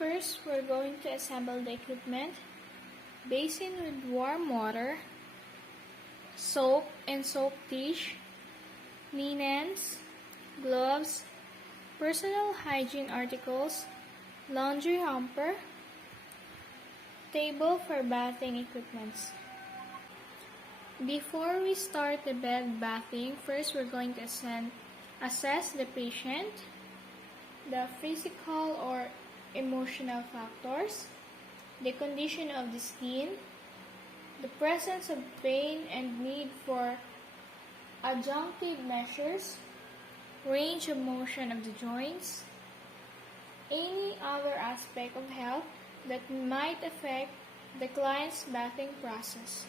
First, we're going to assemble the equipment. Basin with warm water, soap and soap dish, linens, gloves, personal hygiene articles, laundry hamper, table for bathing equipments. Before we start the bed bathing, first we're going to assess the patient, the physical or emotional factors, the condition of the skin, the presence of pain and need for adjunctive measures, range of motion of the joints, any other aspect of health that might affect the client's bathing process.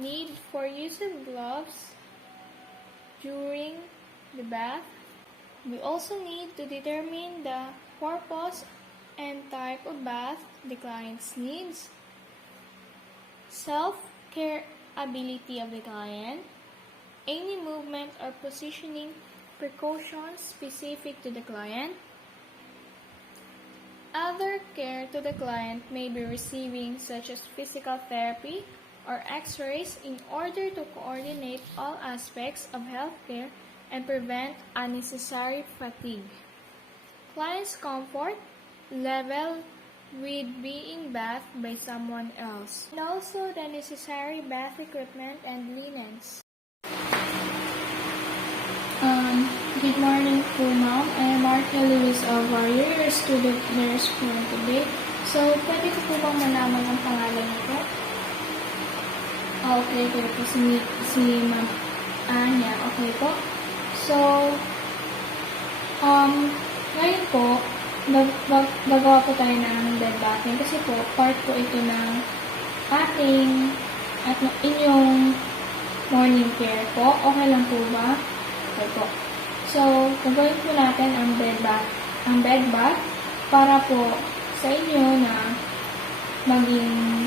Need for use of gloves during the bath. We also need to determine the purpose and type of bath the client needs, self-care ability of the client, any movement or positioning precautions specific to the client. Other care to the client may be receiving, such as physical therapy or x-rays, in order to coordinate all aspects of healthcare and prevent unnecessary fatigue. Client's comfort level with being bathed by someone else, and also the necessary bath equipment and linens. Good morning po, ma'am. I am Martha Luis Alvario, your student nurse for today. So, pwede ko po bang malaman ang pangalan niyo po? Okay po. Si Ma'am Anya. Okay po. So, ngayon po, gagawa po tayo ng bed bathing kasi po, part po ito ng ating at inyong morning care po. Okay lang po ba? Okay po. So, gagawin po natin ang bed bath para po sa inyo na maging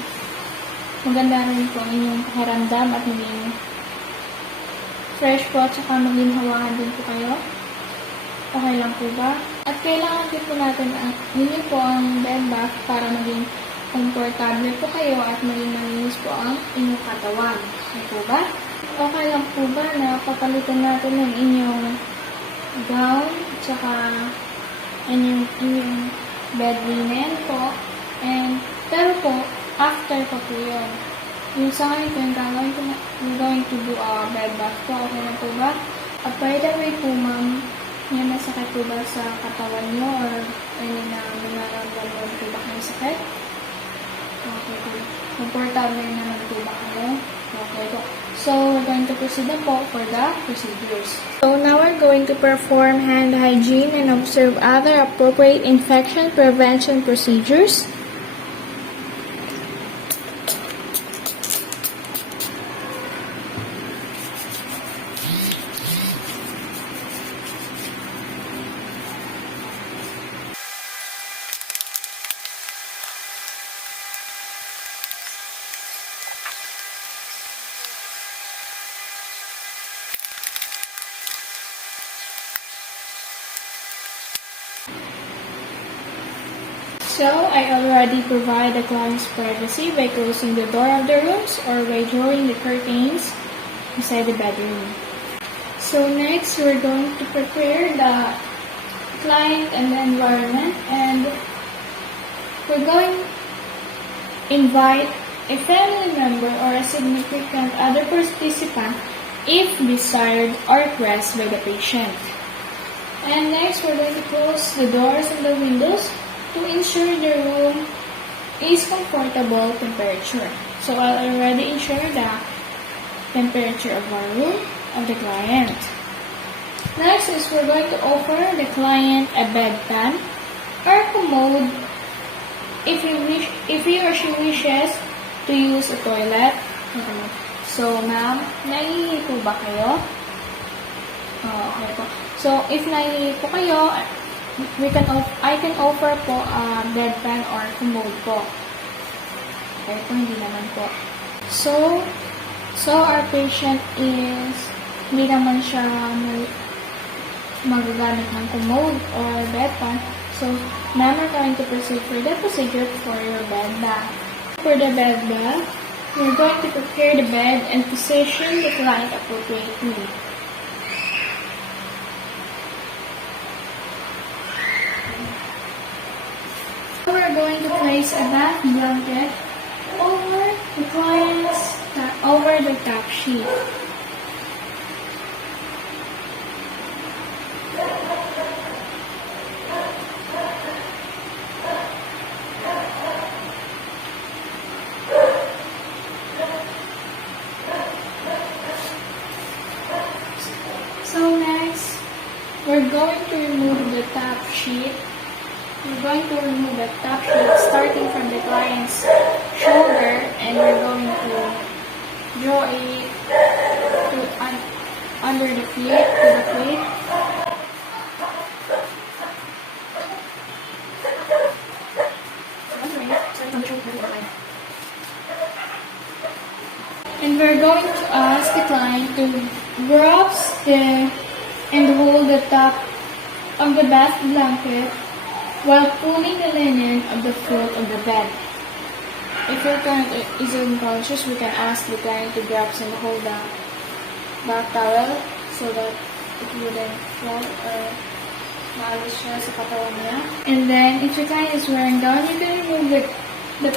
maganda rin po inyong pakiramdam at maging fresh po at saka maging hawahan din po kayo. Okay lang po ba? At kailangan din po natin ninyo po ang bed bath para maging komportable po kayo at maging malinis po ang inyong katawan. Okay po ba? Okay lang po ba na papalitan natin ng inyong gown at saka inyong bed linen po? Pero po, after pa po yun. Yung sa ngayon po, yung going to do a bed bath po. Okay lang po ba? At by the way po, ma'am, may masakit po ba sa katawan nyo or na nararamdaman po ba kayo sakit? Okay po. Komportable naman po ba kayo? Okay po. So, we're going to proceed na po for the procedures. So, now we're going to perform hand hygiene and observe other appropriate infection prevention procedures. So, I already provide the client's privacy by closing the door of the rooms or by drawing the curtains inside the bedroom. So, next, we're going to prepare the client and the environment, and we're going to invite a family member or a significant other participant if desired or requested by the patient. And next, we're going to close the doors and the windows to ensure the room is comfortable temperature. So, I'll already ensure the temperature of our room of the client. Next is we're going to offer the client a bedpan or commode if he or she wishes to use a toilet. So, ma'am, naiihi po ba kayo? Okay po. So, if naiihi po kayo, I can offer po a bedpan or commode po. Okay po, hindi naman po. So our patient is hindi naman siya magagamit ng commode or bedpan. So now we're going to proceed for the procedure for your bed bath. For the bed bath, we're going to prepare the bed and position the client appropriately. We're going to place a bath blanket over the top sheet. So next, we're going to remove the top sheet. We're going to remove the top sheet starting from the client's shoulder, and we're going to draw it under the feet, to the feet. And we're going to ask the client to grasp and hold the top of the bath blanket while pulling the linen of the foot of the bed. If your client is unconscious, we can ask the client to grasp and hold the bath towel so that it wouldn't fall or maalis siya sa katawan niya. And then, if your client is wearing gown, you can remove the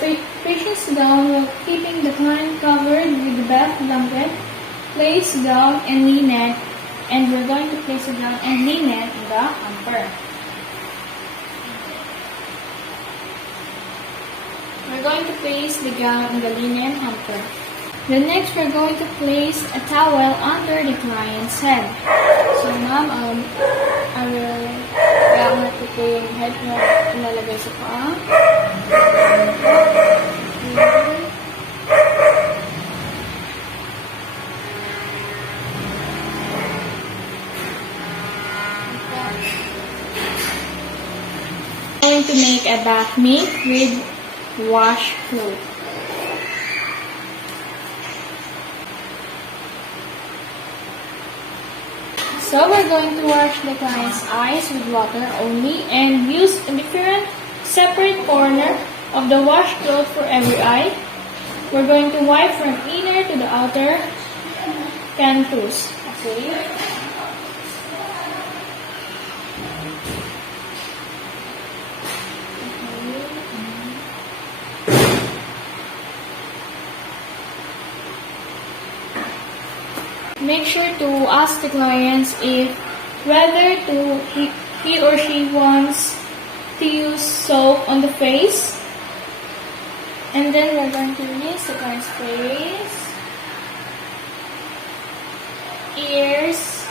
patient's gown while keeping the client covered with the bath blanket. Place gown and linen, and we're going to place the gown and linen in the hamper. We're going to place the gown in the linen hamper. Then next, we're going to place a towel under the client's head. So ma'am, I will gamit ito yung head na ilalagay sa paa. Going to make a bath mitt with washcloth. So we're going to wash the client's eyes with water only and use a different separate corner of the washcloth for every eye. We're going to wipe from inner to the outer canthus. Okay. Make sure to ask the clients if whether he or she wants to use soap on the face. And then we're going to rinse the client's face, ears,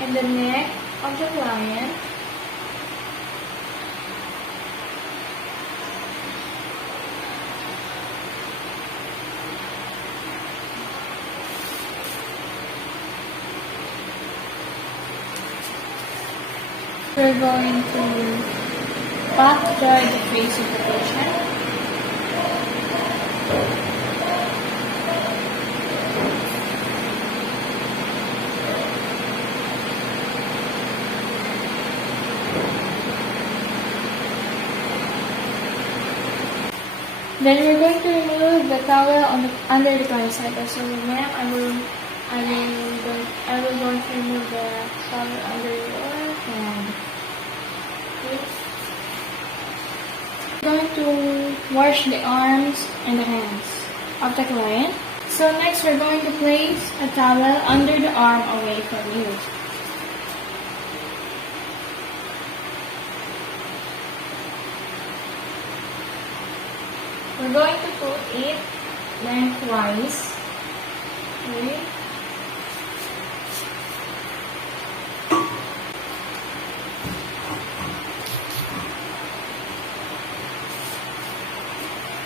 and the neck of the client. We're going to pat dry the face of the patient. Then we're going to remove the towel under the client's head. So ma'am, I will going to remove the towel under your hand. We're going to wash the arms and the hands of the client. So next, we're going to place a towel under the arm away from you. We're going to put it lengthwise. Okay.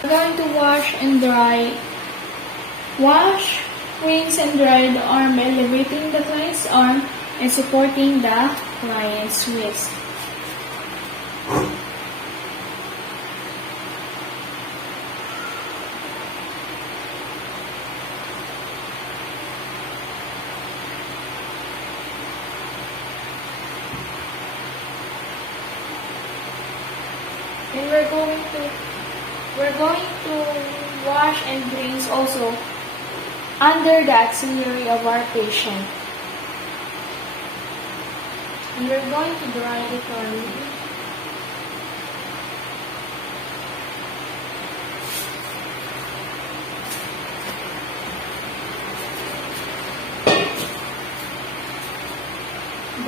We're going to wash and dry. Wash, rinse, and dry the arm by elevating the client's arm and supporting the client's wrist. And we're going to wash and rinse also under the axillary of our patient. And we're going to dry it thoroughly.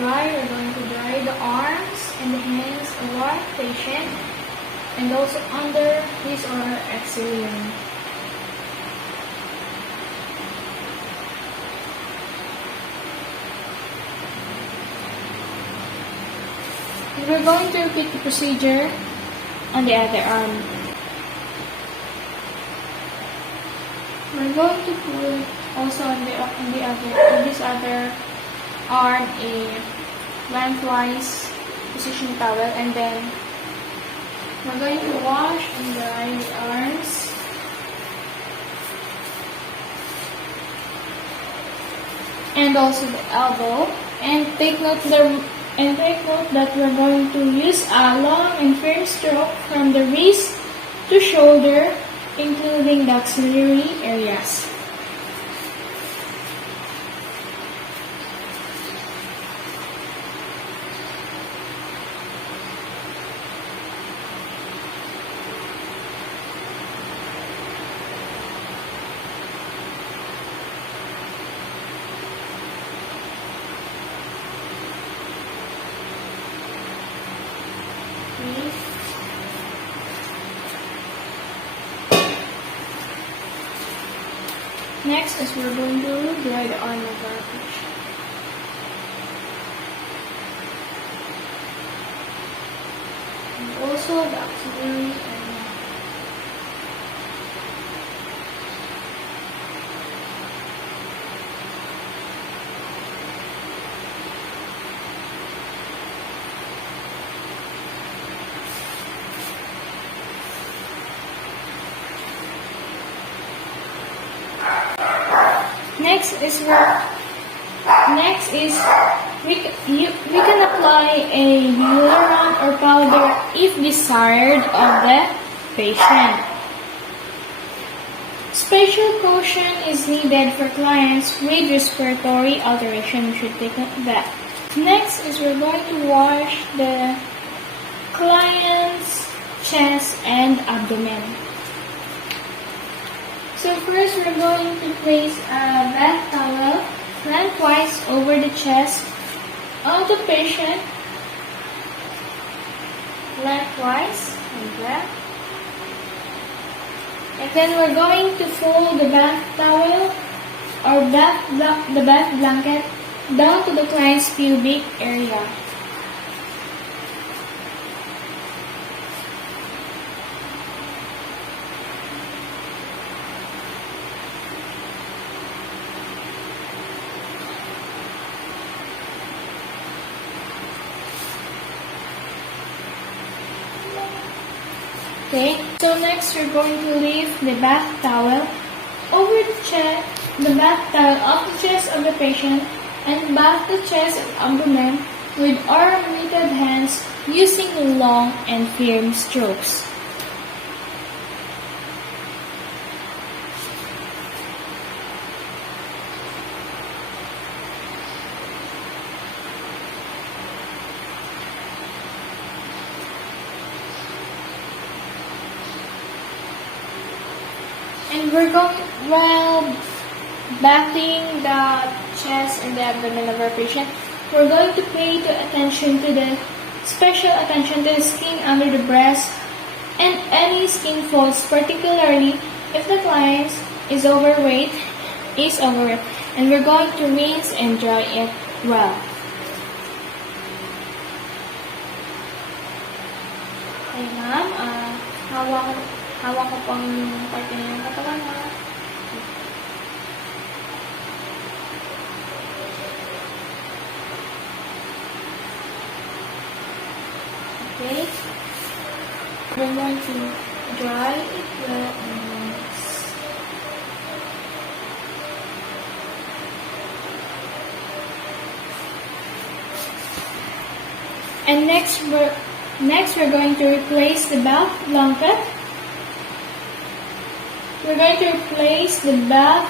We're going to dry the arms and the hands of our patient and also under his or her axillary. And we're going to repeat the procedure on the other arm. We're going to put also on this other arm a lengthwise position towel, and then we're going to wash and dry the arms. And also the elbow. And take note that we're going to use a long and firm stroke from the wrist to shoulder, including the axillary areas. Next is we're going to dry the arm of our patient. And also the axillary area. We can apply a hyaluron or powder if desired of the patient. Special caution is needed for clients with respiratory alteration. We should take note of that. Next is we're going to wash the client's chest and abdomen. So first we're going to place a bath towel lengthwise over the chest of the patient, lengthwise like that. And then we're going to fold the bath towel or the bath blanket down to the client's pubic area. Okay, so next we're going to leave the bath towel over the bath towel off the chest of the patient and bath the chest and abdomen with our mitted hands using long and firm strokes. And we're going, while bathing the chest and the abdomen of our patient, we're going to pay special attention to the skin under the breast and any skin folds, particularly if the client is overweight. And we're going to rinse and dry it well. Okay, ma'am, hawak ko po yung parte ng katawan mo. Okay. We're going to dry it well and rinse. And next, Next, we're going to replace the bath blanket. We're going to replace the bath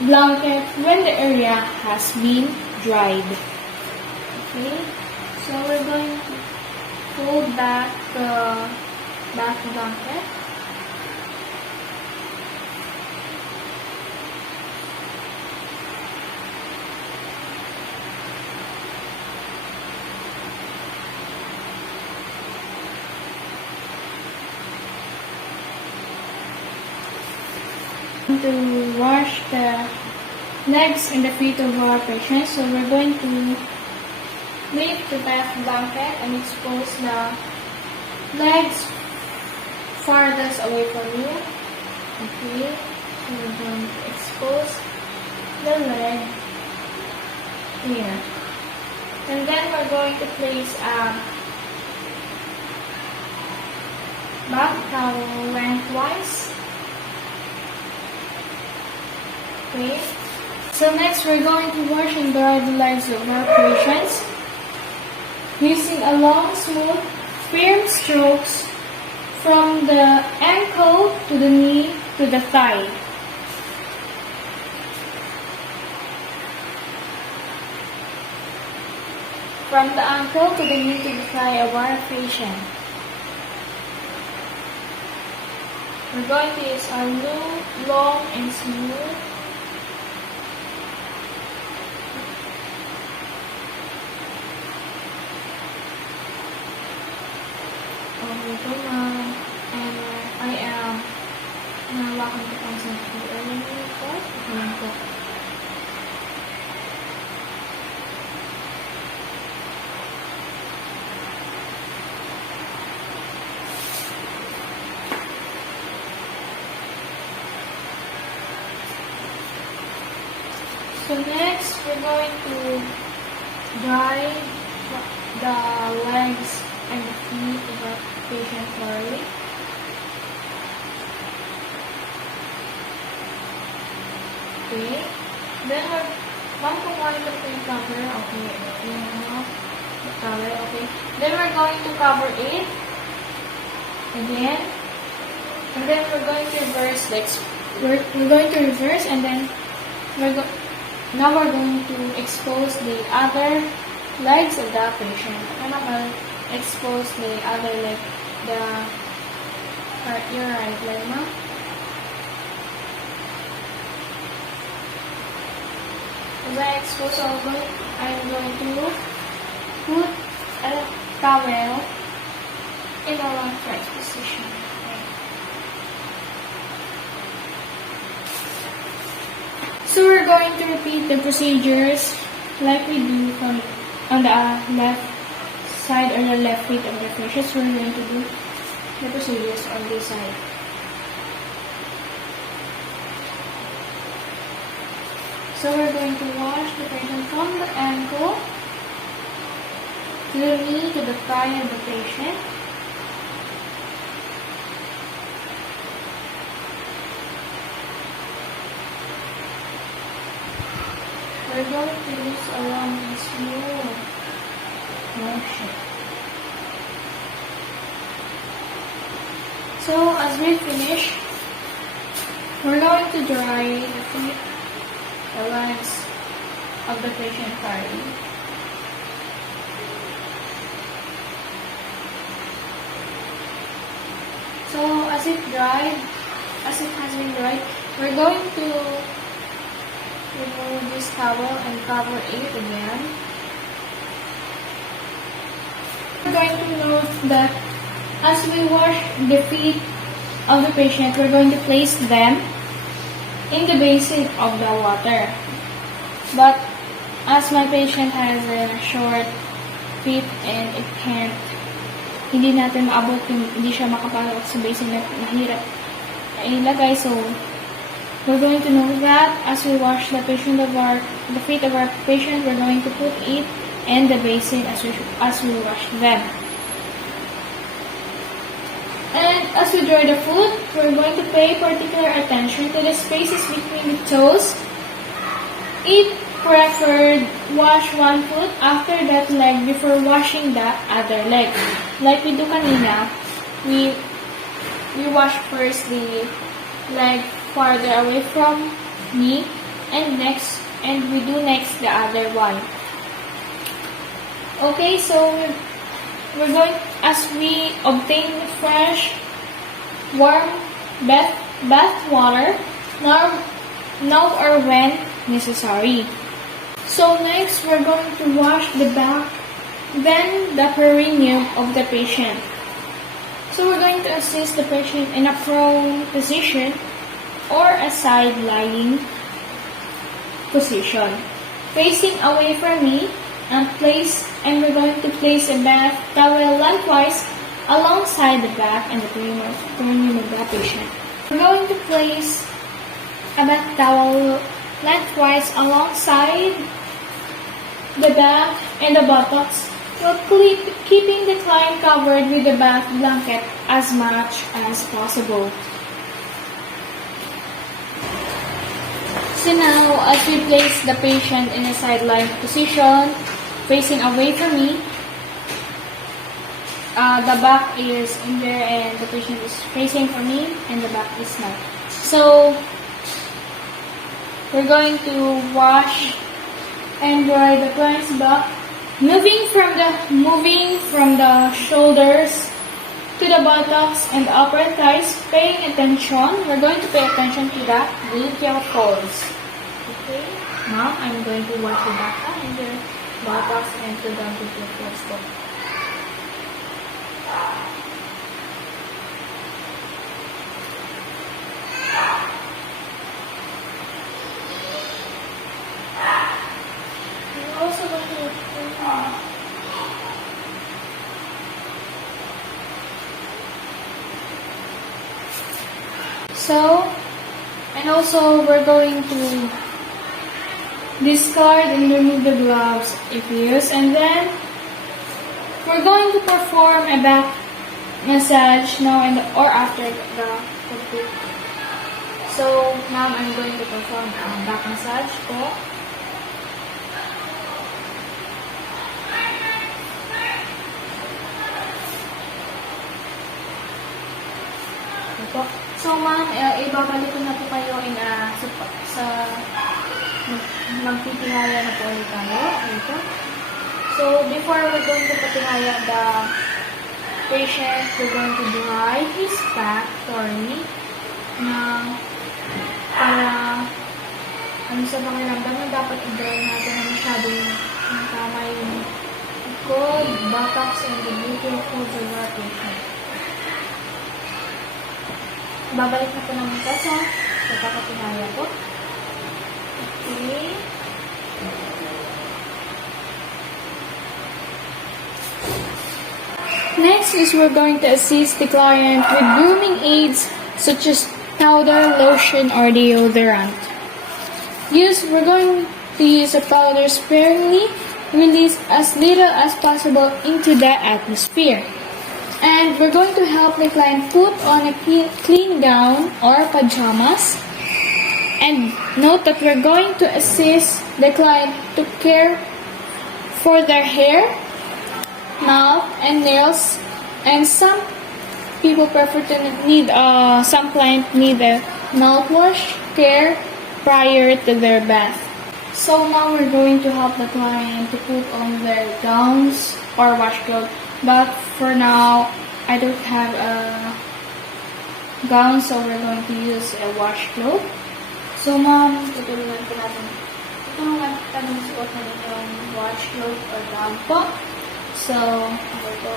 blanket when the area has been dried. Okay, so we're going to fold back the bath blanket. To wash the legs and the feet of our patient, so we're going to lift the bath blanket and expose the legs farthest away from you. Okay, so we're going to expose the leg here, and then we're going to place a bath towel lengthwise. Okay. So next, we're going to wash and dry the legs of our patients using a long, smooth, firm strokes from the ankle to the knee to the thigh. From the ankle to the knee to the thigh of our patient. We're going to use our long and smooth and I am welcome to consent to early report. So next, we're going to dry the legs and the feet of our patient thoroughly. Okay. Then one kung monitor ko yung cover. Okay. The cover. Okay. Then we're going to cover it again. And then we're going to reverse we're going to reverse, and then now we're going to expose the other legs of the patient. Ano ba? Expose the other leg, your right leg, no? As I expose, I'm going to put a towel in a right position. Okay. So we're going to repeat the procedures like we do on the left side or the left feet of the patient. So we're going to do the procedures on this side. So we're going to wash the patient from the ankle to the knee to the thigh of the patient. We're going to use a long and smooth motion. So as we finish, we're going to dry the feet, the legs of the patient thoroughly. So as it has been dried, we're going to remove this towel and cover it again. We're going to note that as we wash the feet of the patient, we're going to place them in the basin of the water. But as my patient has a short feet and hindi natin maabot hindi siya makapasok sa basin na mahirap ilagay. So we're going to know that as we wash the feet of our patient, we're going to put it in the basin as we wash them. And as we dry the foot, we're going to pay particular attention to the spaces between the toes. It preferred wash one foot after that leg before washing the other leg. Like we do kanina, we wash first the leg farther away from me, and we do next the other one. Okay, so we're going, as we obtain fresh, warm bath water, now or when necessary. So next, we're going to wash the back, then the perineum of the patient. So we're going to assist the patient in a prone position or a side-lying position, facing away from me, and we're going to place a bath towel lengthwise alongside the back and the perineum of the patient. We're going to place a bath towel lengthwise alongside the back and the buttocks, while keeping the client covered with the bath blanket as much as possible. So now, as we place the patient in a side-lying position, facing away from me, the back is in there and the patient is facing from me and the back is not. So, we're going to wash and dry the client's back, moving from the shoulders to the buttocks and the upper thighs, paying attention. We're going to pay attention to the gluteal folds. Okay, now I'm going to wash the back and the buttocks and to the gluteal folds. Also going to and also we're going to discard and remove the gloves if used, and then we're going to perform a back massage now or after the complete. So now I'm going to perform a back massage po. So ma'am, ibabalik ko na po kayo sa magtitihaya na po ulit tayo. Ito. So before we're going to patihaya the patient, we're going to dry his back thoroughly na para sa pakiramdam na dapat i-dry natin na masyadong tama yung likod, buttocks, and the gluteal folds of our patient. Babalik na po namin ito sa pagkakatihaya po. Okay. Next is we're going to assist the client with grooming aids such as powder, lotion, or deodorant. We're going to use a powder sparingly, release as little as possible into the atmosphere. And we're going to help the client put on a clean gown or pajamas. And note that we're going to assist the client to care for their hair, mouth, and nails. And some people prefer to some clients need a mouthwash care prior to their bath. So now we're going to help the client to put on their gowns or washcloth. But for now, I don't have a gown, so we're going to use a washcloth. So ma'am, tutulungan po natin. Tutulungan kami suot na itong washcloth or gown po. So, okay po.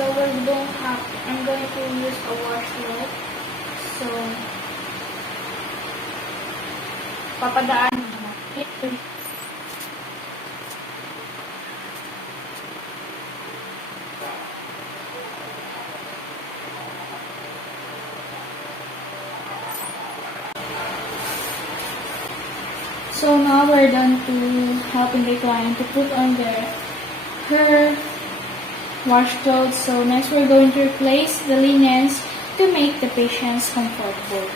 So I'm going to use a washcloth. So, papadaan. So now we're done to helping the client to put on her wash clothes. So next we're going to replace the linens to make the patients comfortable.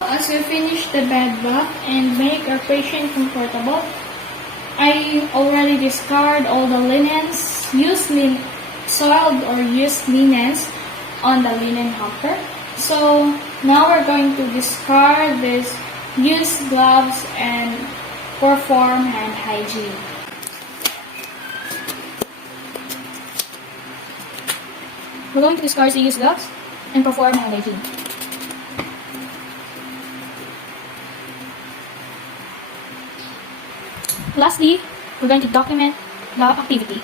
As we finish the bed bath and make our patient comfortable, I already discard all the linens, soiled or used linens on the linen hamper. So now we're going to discard these used gloves and perform hand hygiene. We're going to discard the used gloves and perform hand hygiene. Lastly, we're going to document the activity.